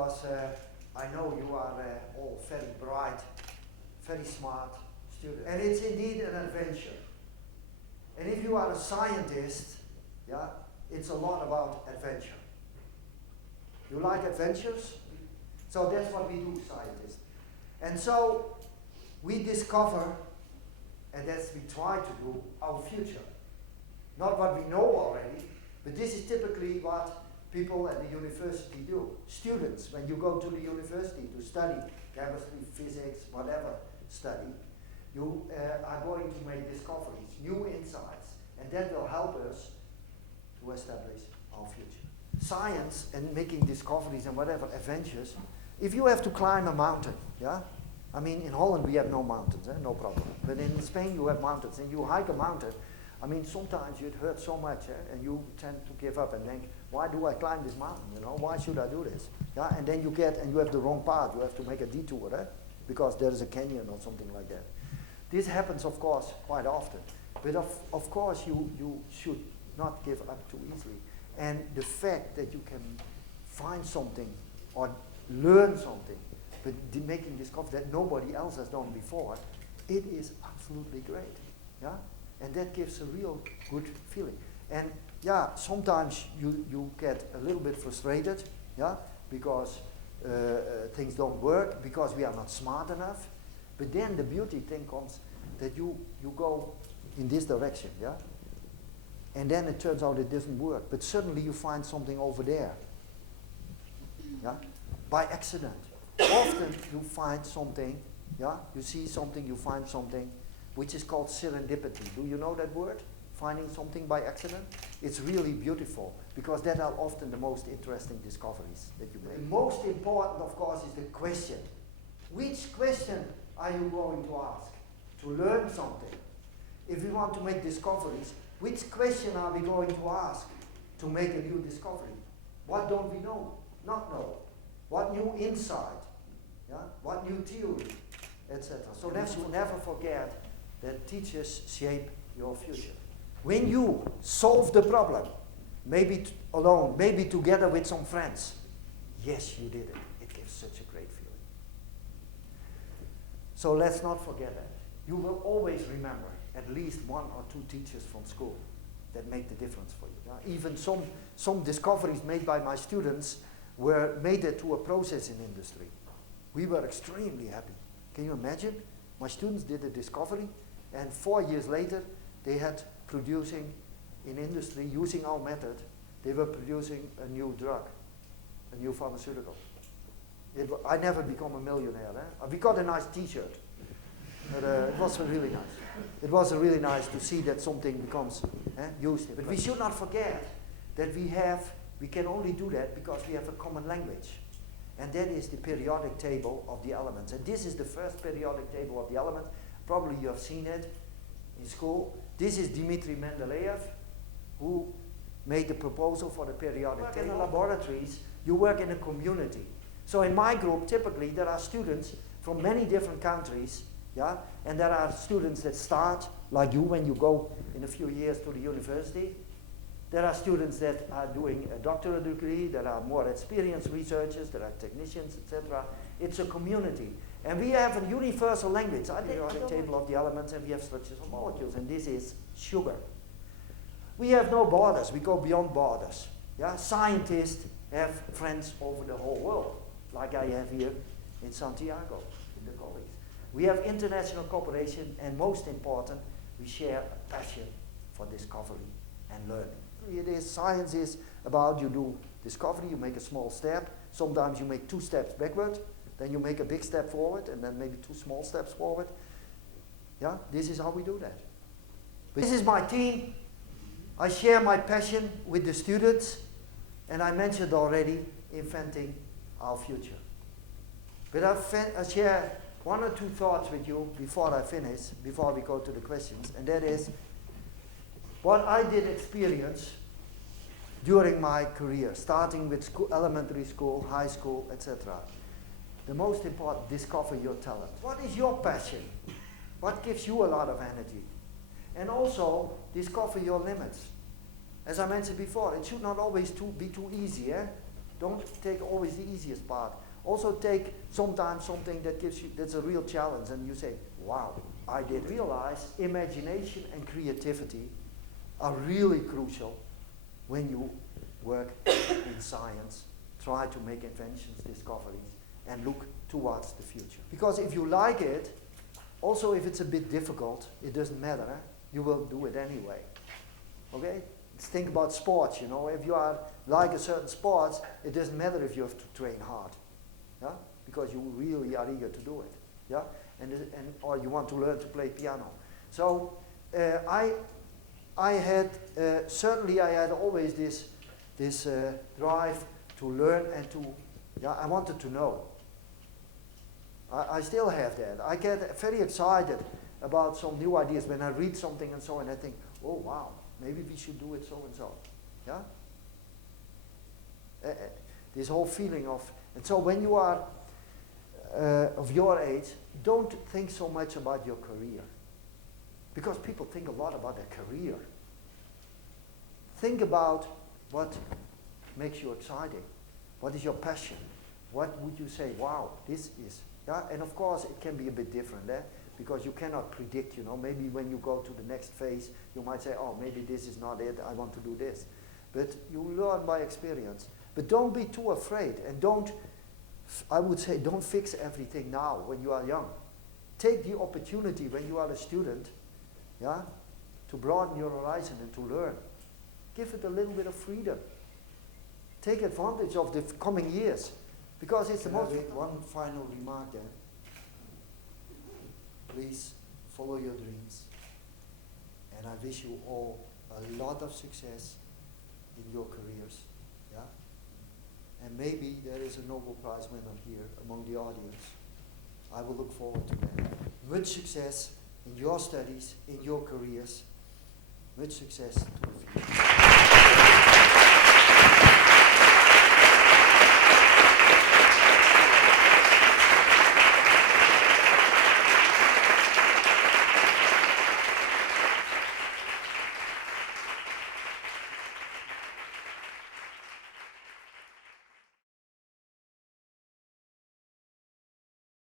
because I know you are all very bright, very smart students. And it's indeed an adventure. And if you are a scientist, yeah, it's a lot about adventure. You like adventures? So that's what we do, scientists. And so we discover, and that's we try to do, our future. Not what we know already, but this is typically what people at the university do. Students, when you go to the university to study chemistry, physics, whatever study, you are going to make discoveries, new insights, and that will help us to establish our future. Science and making discoveries and whatever adventures, if you have to climb a mountain, yeah? I mean, in Holland we have no mountains, no problem. But in Spain you have mountains, and you hike a mountain. I mean, sometimes it hurts so much, and you tend to give up and think, why do I climb this mountain, you know? Why should I do this? Yeah? And then you have the wrong path. You have to make a detour, because there is a canyon or something like that. This happens, of course, quite often. But of course, you should not give up too easily. And the fact that you can find something or learn something, but making discovery that nobody else has done before, it is absolutely great. Yeah? And that gives a real good feeling. And yeah, sometimes you get a little bit frustrated, yeah, because things don't work, because we are not smart enough. But then the beauty thing comes that you go in this direction, yeah? And then it turns out it doesn't work, but suddenly you find something over there, yeah? By accident. Often you find something, yeah? You see something, you find something, which is called serendipity. Do you know that word? Finding something by accident? It's really beautiful, because that are often the most interesting discoveries that you make. The most important, of course, is the question. Which question are you going to ask to learn something? If we want to make discoveries, which question are we going to ask to make a new discovery? What don't we know? Not know. What new insight? Yeah? What new theory? Etc. So never forget that teachers shape your future. When you solve the problem, maybe alone, maybe together with some friends, yes, you did it. It gives such a great feeling. So let's not forget that. You will always remember at least one or two teachers from school that make the difference for you. Yeah? Even some discoveries made by my students were made it to a processing industry. We were extremely happy. Can you imagine? My students did a discovery, and 4 years later, they had producing in industry, using our method, they were producing a new drug, a new pharmaceutical. I never become a millionaire. We got a nice T-shirt. But it was really nice. It was really nice to see that something becomes used. But we should not forget that we can only do that because we have a common language. And that is the periodic table of the elements. And this is the first periodic table of the elements. Probably you have seen it in school. This is Dmitry Mendeleev, who made the proposal for the periodic table. In the laboratories, you work in a community. So in my group, typically, there are students from many different countries. Yeah? And there are students that start, like you, when you go in a few years to the university. There are students that are doing a doctorate degree, there are more experienced researchers, there are technicians, etc. It's a community. And we have a universal language, the periodic table of the elements, and we have structures of molecules, and this is sugar. We have no borders, we go beyond borders. Yeah? Scientists have friends over the whole world, like I have here in Santiago, in the colleagues. We have international cooperation, and most important, we share a passion for discovery and learning. Science is about you do discovery, you make a small step, sometimes you make 2 steps backward, then you make a big step forward, and then maybe 2 small steps forward. Yeah, this is how we do that. But this is my team. I share my passion with the students, and I mentioned already, inventing our future. But I share 1 or 2 thoughts with you before I finish, before we go to the questions, and that is what I did experience during my career, starting with school, elementary school, high school, etc. The most important, discover your talent. What is your passion? What gives you a lot of energy? And also, discover your limits. As I mentioned before, it should not always be too easy. Don't take always the easiest part. Also take sometimes something that that's a real challenge, and you say, wow, I did realize imagination and creativity are really crucial when you work in science, try to make inventions, discoveries, and look towards the future. Because if you like it, also if it's a bit difficult, it doesn't matter, you will do it anyway. Okay? Let's think about sports, if you are like a certain sports, it doesn't matter if you have to train hard. Yeah? Because you really are eager to do it. Yeah? Or you want to learn to play piano. So I had always this drive to learn and I wanted to know. I still have that. I get very excited about some new ideas when I read something and so on, and I think, oh wow, maybe we should do it so and so. Yeah? This whole feeling of, and so when you are of your age, don't think so much about your career. Because people think a lot about their career. Think about what makes you exciting. What is your passion? What would you say, wow, this is, yeah? And of course it can be a bit different, because you cannot predict, maybe when you go to the next phase, you might say, oh, maybe this is not it, I want to do this. But you learn by experience. But don't be too afraid, and don't fix everything now when you are young. Take the opportunity when you are a student, yeah, to broaden your horizon and to learn. Give it a little bit of freedom. Take advantage of the coming years, because it's the most. One final remark there. Please follow your dreams, and I wish you all a lot of success in your careers. Yeah. And maybe there is a Nobel Prize winner here among the audience. I will look forward to that. Much success in your studies, in your careers. Much success to the future.